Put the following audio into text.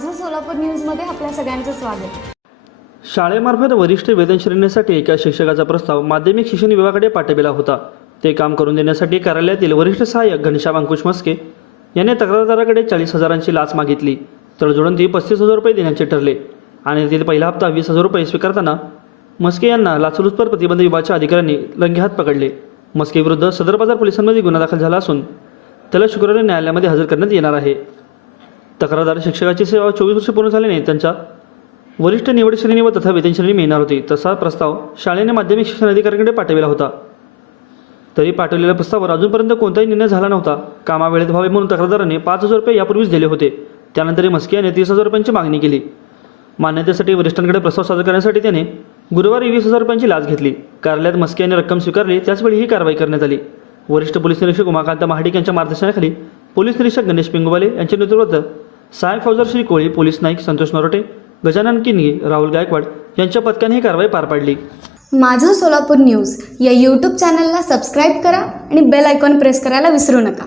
माझं सोलापूर न्यूजमध्ये आपल्या सगळ्यांचं स्वागत। शाळेमार्फत वरिष्ठ वेतन श्रेणीसाठी एका शिक्षकाचा प्रस्ताव माध्यमिक शिक्षण विभागाकडे पाठविला होता। ते काम करून देण्यासाठी कार्यालयातील वरिष्ठ सहाय्यक घनश्याम अंकुश मस्के यांनी तक्रारदाराकडे 40,000ची लाच मागितली। तडजोडून ती 35,000 रुपये देण्याचे ठरले आणि त्यातील पहिला हप्ता 20,000 रुपये स्वीकारताना मस्के यांना लाचलुचपत प्रतिबंध विभागाच्या अधिकाऱ्यांनी रंगेहात पकडले। मस्के विरुद्ध सदर बाजार पोलिसांमध्ये गुन्हा दाखल झाला असून त्याला शुक्रवारी न्यायालयामध्ये हजर करण्यात येणार आहे। तक्रारदार शिक्षकाची सेवा 24 वर्षे पूर्ण झाल्याने त्यांच्या वरिष्ठ निवड श्रेणी व तथा वेतन श्रेणी मिळणार होती। तसा प्रस्ताव शाळेने माध्यमिक शिक्षण अधिकाऱ्यांकडे पाठविला होता। तरी पाठवलेल्या प्रस्तावावर अजूनपर्यंत कोणताही निर्णय झाला नव्हता। कामावेळेत व्हावे म्हणून तक्रारदाराने 5,000 रुपये यापूर्वीच दिले होते। त्यानंतर मस्के याने 30,000 रुपयांची मागणी केली। मान्यतेसाठी वरिष्ठांकडे प्रस्ताव सादर करण्यासाठी त्याने गुरुवारी 20,000 रुपयांची लाच घेतली। कार्यालयात मस्के याने रक्कम स्वीकारली, त्याचवेळी ही कारवाई करण्यात आली। वरिष्ठ पोलीस निरीक्षक उमाकांत महाडिक यांच्या मार्गदर्शनाखाली पोलीस निरीक्षक गणेश पिंगुवाले यांच्या नेतृत्वात सहाय्यक फौजदार श्री कोळी, पोलीस नाईक संतोष नरोटे, गजानन किनगी, राहुल गायकवाड यांच्या पथकाने ही कारवाई पार पाडली। माझं सोलापूर न्यूज या यूट्यूब चॅनलला सबस्क्राईब करा आणि बेल आयकॉन प्रेस करायला विसरू नका।